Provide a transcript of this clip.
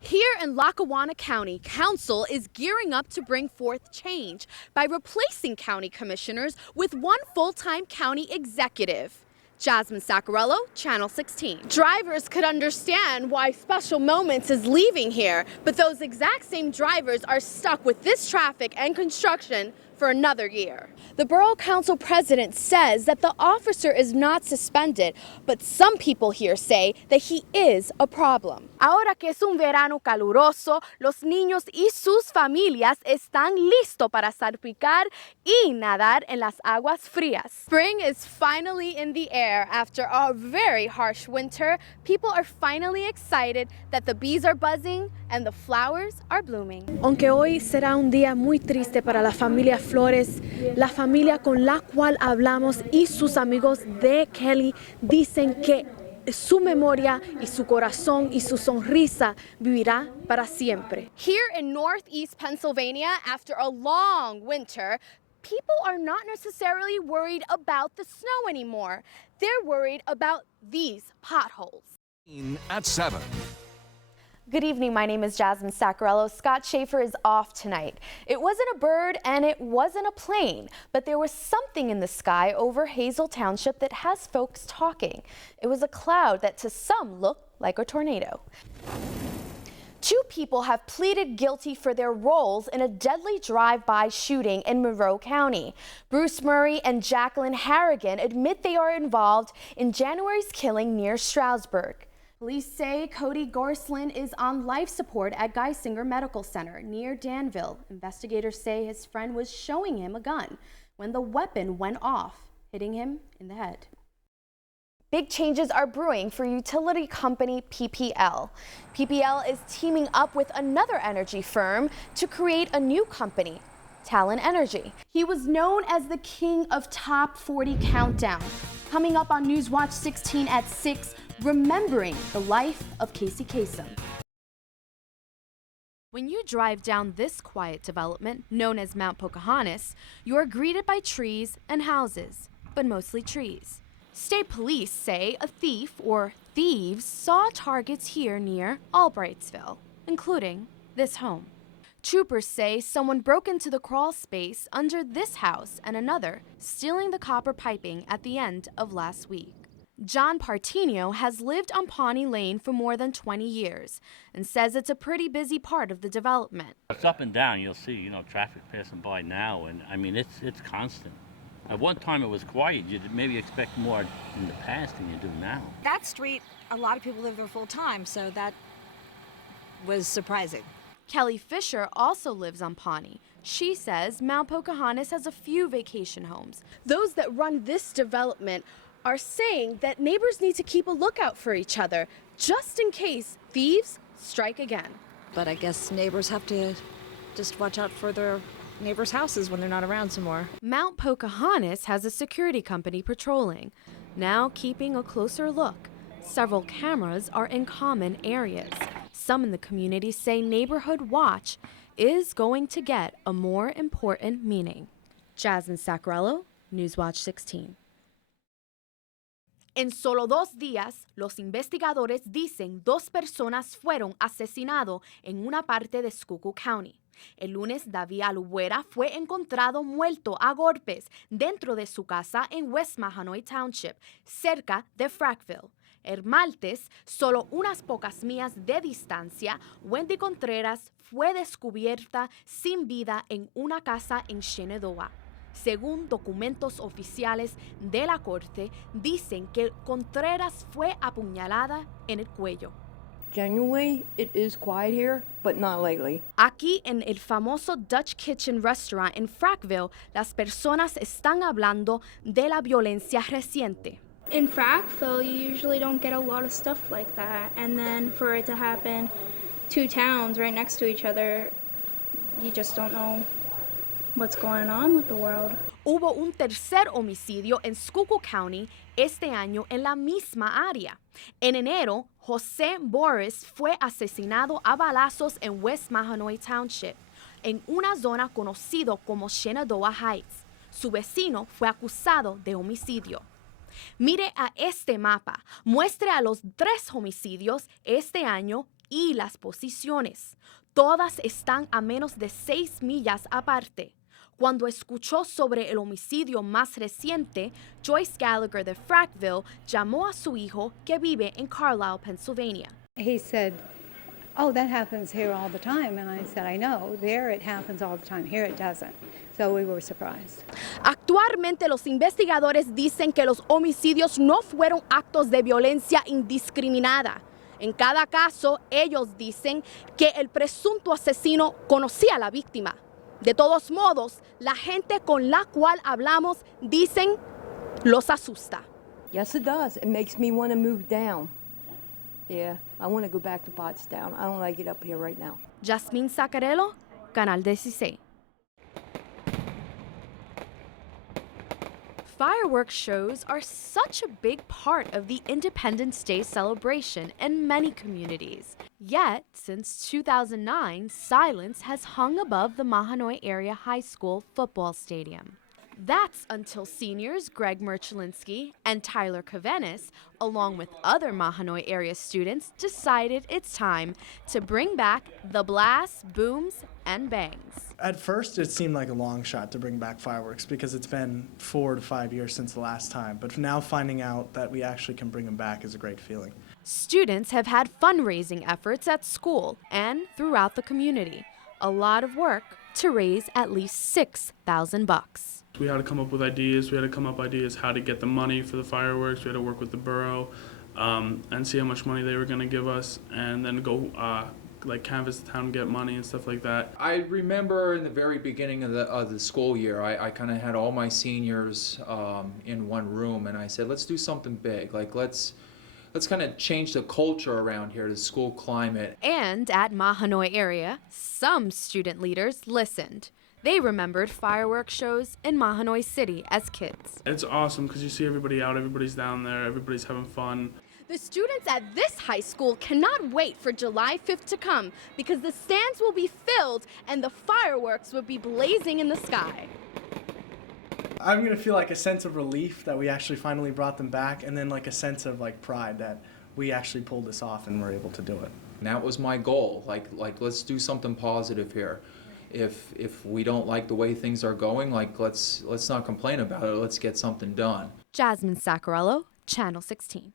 Here in Lackawanna County, Council is gearing up to bring forth change by replacing county commissioners with one full-time county executive. Jasmin, Sacarello, Channel 16. Drivers could understand why Special Moments is leaving here, but those exact same drivers are stuck with this traffic and construction for another year. The Borough Council president says that the officer is not suspended, but some people here say that he is a problem. Ahora que es un verano caluroso, los niños y sus familias están listos para salpicar y nadar en las aguas frías. Spring is finally in the air after a very harsh winter. People are finally excited that the bees are buzzing and the flowers are blooming. Aunque hoy será un día muy triste para la familia Flores, la familia con la cual hablamos y sus amigos de Kelly dicen que su memoria y su corazón y su sonrisa vivirá para siempre. Here in Northeast Pennsylvania, after a long winter, people are not necessarily worried about the snow anymore. They're worried about these potholes. At 7. Good evening, my name is Jasmin Sacarello. Scott Schaefer is off tonight. It wasn't a bird and it wasn't a plane, but there was something in the sky over Hazel Township that has folks talking. It was a cloud that to some looked like a tornado. Two people have pleaded guilty for their roles in a deadly drive-by shooting in Monroe County. Bruce Murray and Jacqueline Harrigan admit they are involved in January's killing near Stroudsburg. Police say Cody Gorslin is on life support at Geisinger Medical Center near Danville. Investigators say his friend was showing him a gun when the weapon went off, hitting him in the head. Big changes are brewing for utility company PPL. PPL is teaming up with another energy firm to create a new company, Talon Energy. He was known as the king of Top 40 Countdown. Coming up on Newswatch 16 at 6, remembering the life of Casey Kasem. When you drive down this quiet development, known as Mount Pocahontas, you are greeted by trees and houses, but mostly trees. State police say a thief or thieves saw targets here near Albrightsville, including this home. Troopers say someone broke into the crawl space under this house and another, stealing the copper piping at the end of last week. John Partino has lived on Pawnee Lane for more than 20 years and says it's a pretty busy part of the development. It's up and down. You'll see, traffic passing by now, and I mean, it's constant. At one time it was quiet. You'd maybe expect more in the past than you do now. That street, a lot of people live there full time, so that was surprising. Kelly Fisher also lives on Pawnee. She says Mount Pocahontas has a few vacation homes. Those that run this development are saying that neighbors need to keep a lookout for each other, just in case thieves strike again. But I guess neighbors have to just watch out for their neighbors' houses when they're not around some more. Mount Pocahontas has a security company patrolling, now keeping a closer look. Several cameras are in common areas. Some in the community say Neighborhood Watch is going to get a more important meaning. Jasmin Sacarello, Newswatch 16. En solo 2 días, los investigadores dicen 2 personas fueron asesinadas en una parte de Schuylkill County. El lunes, David Alubuera fue encontrado muerto a golpes dentro de su casa en West Mahanoy Township, cerca de Frackville. El martes, solo unas pocas millas de distancia, Wendy Contreras fue descubierta sin vida en una casa en Shenandoah. Según documentos oficiales de la corte, dicen que Contreras fue apuñalada en el cuello. Genuinely, it is quiet here, but not lately. Aquí en el famoso Dutch Kitchen Restaurant en Frackville, las personas están hablando de la violencia reciente. In Frackville, you usually don't get a lot of stuff like that. And then for it to happen 2 towns right next to each other, you just don't know what's going on with the world. Hubo un tercer homicidio en Schuylkill County este año en la misma área. En enero, José Boris fue asesinado a balazos en West Mahanoy Township, en una zona conocida como Shenandoah Heights. Su vecino fue acusado de homicidio. Mire a este mapa. Muestre a los 3 homicidios este año Y las posiciones, todas están a menos de 6 millas aparte. Cuando escuchó sobre el homicidio más reciente, Joyce Gallagher de Frackville llamó a su hijo que vive en Carlisle, Pennsylvania. He said, "Oh, that happens here all the time." And I said, "I know, there it happens all the time, here it doesn't." So we were surprised. Actualmente los investigadores dicen que los homicidios no fueron actos de violencia indiscriminada. En cada caso, ellos dicen que el presunto asesino conocía a la víctima. De todos modos, la gente con la cual hablamos dicen los asusta. Yes, it does. It makes me want to move down. Yeah, I want to go back to Pottstown. I don't like it up here right now. Jasmin, Sacarello, Canal 16. Fireworks shows are such a big part of the Independence Day celebration in many communities. Yet, since 2009, silence has hung above the Mahanoy Area High School football stadium. That's until seniors Greg Merchelinsky and Tyler Kavenis, along with other Mahanoy area students, decided it's time to bring back the blasts, booms, and bangs. At first, it seemed like a long shot to bring back fireworks because it's been 4 to 5 years since the last time. But now finding out that we actually can bring them back is a great feeling. Students have had fundraising efforts at school and throughout the community. A lot of work to raise at least $6,000. We had to come up with ideas. We had to come up with ideas how to get the money for the fireworks. We had to work with the borough and see how much money they were going to give us, and then go like canvass the town and get money and stuff like that. I remember in the very beginning of the school year, I kind of had all my seniors in one room, and I said, let's do something big. Like let's kind of change the culture around here, the school climate. And at Mahanoy area, some student leaders listened. They remembered fireworks shows in Mahanoy City as kids. It's awesome because you see everybody out, everybody's down there, everybody's having fun. The students at this high school cannot wait for July 5th to come because the stands will be filled and the fireworks will be blazing in the sky. I'm going to feel like a sense of relief that we actually finally brought them back, and then like a sense of like pride that we actually pulled this off and were able to do it. And that was my goal. Like let's do something positive here. If we don't like the way things are going, like let's not complain about it. Let's get something done. Jasmin, Sacarello, Channel 16.